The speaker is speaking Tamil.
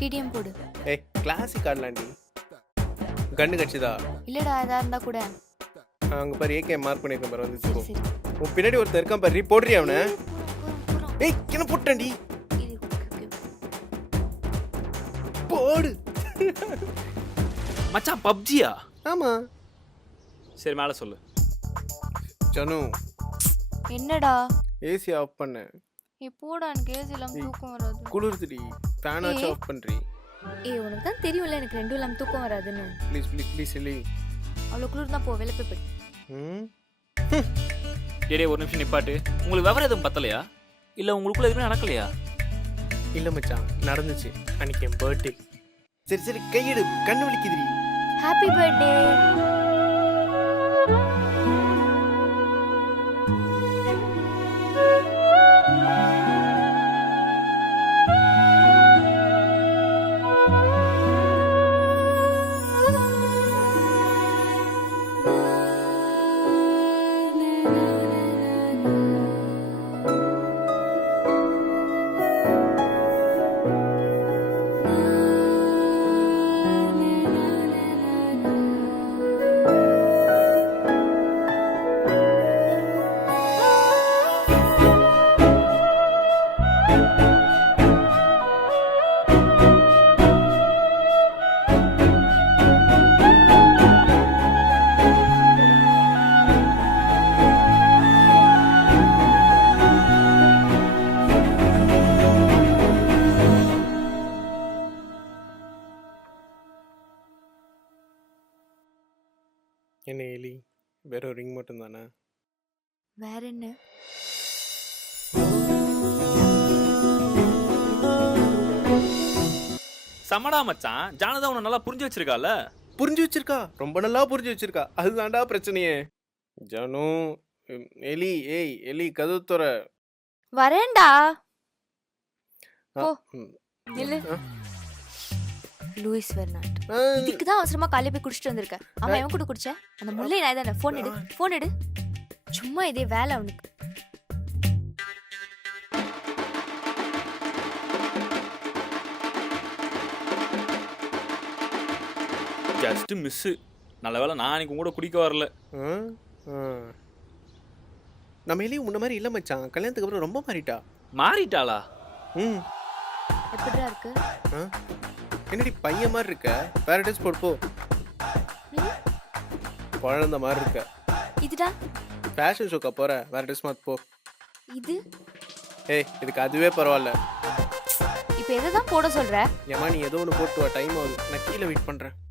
KTM போடு. ஏய் கிளாசிக் ஆடலாண்டி. கண்ணு கட்சிதா இல்லடா ஏதா இருந்தா கூட. அங்க பாரு ஏகே மார்க் பண்ணிருக்கேன் பாரு வந்து சரி சரி. உன் பின்னாடி ஒருத்தர் இருக்கான் பாரு போடுறியா அவனை? போறோம். ஏய் என்ன போட்டேன்டி இது okay. போடு. மச்சான் பப்ஜியா? ஆமா சரி மேலே சொல்லு. ஜனு என்னடா? ஏசி ஆஃப் பண்ணு. போடா எனக்கு ஏசி இல்லாம தூக்கம் வராது. குளிர்துடி ஃபேன் ஆச்சு ஆஃப் பண்றீ. உனக்கு தான் தெரியும்ல எனக்கு ரெண்டும் இல்லாம தூக்கம் வராதுன்னு. ப்ளீஸ் ப்ளீஸ் ப்ளீஸ் இல்லை. அவ்வளோ குளிர் தான் போ வெளில போய் படு. டேய் ஒரு நிமிஷம் நிப்பாட்டு. உங்களுக்கு விவரம் எதுவும் பத்தலையா இல்லை உங்களுக்குள்ள எதுவுமே நடக்கலையா? இல்ல மச்சான் நடந்துச்சு அன்னைக்கு என் பர்த்டே. சரி சரி கையெடு கண்ணு வலிக்குதுடி. Happy birthday. என்ன எலி வெறும் ரிங் மட்டும் தானே? வேற என்ன? சமடா மச்சான். ஜானதா உன்னை நல்லா புரிஞ்சு வச்சிருக்கால. புரிஞ்சு வச்சிருக்கா, ரொம்ப நல்லா புரிஞ்சு வச்சிருக்கா. அதுதான்டா பிரச்சனையே. ஜனு எலி ஏய் எலி கதவு தர. வரேன்டா. போ. நில்லு. லூயிஸ் வெர்னாட். இதுக்கு தான் அவசரமா காலையில போய் குடிச்சிட்டு வந்திருக்க. அவன் எவன் கூட குடிச்ச? அந்த முல்லை நாய் தானே. ஃபோன் எடு. சும்மா இதே வேலை அவனுக்கு. Just miss. நல்ல வேலை நான் அன்னைக்கு கூட குடிக்க வரல. நம்ம எலி முன்ன மாதிரி இல்லை மச்சான். கல்யாணத்துக்கு அப்புறம் ரொம்ப மாறிட்டா. மாறிட்டாளா? எப்படிடா இருக்கு? என்னடி பையன் மாதிரி இருக்க? வேற ட்ரெஸ் போட்டு போ. குழந்த மாதிரி இருக்க. இதுடா ஃபேஷன் ஷோக்கா போற? வேற ட்ரெஸ் மாத்து போ. இது ஏய் இதுக்கு அதுவே பரவாயில்ல. இப்போ எதை தான் போட சொல்ற? ஏமா நீ ஏதோ ஒன்று போட்டு வா, டைம் ஆகுது. நான் கீழே வெயிட் பண்றேன்.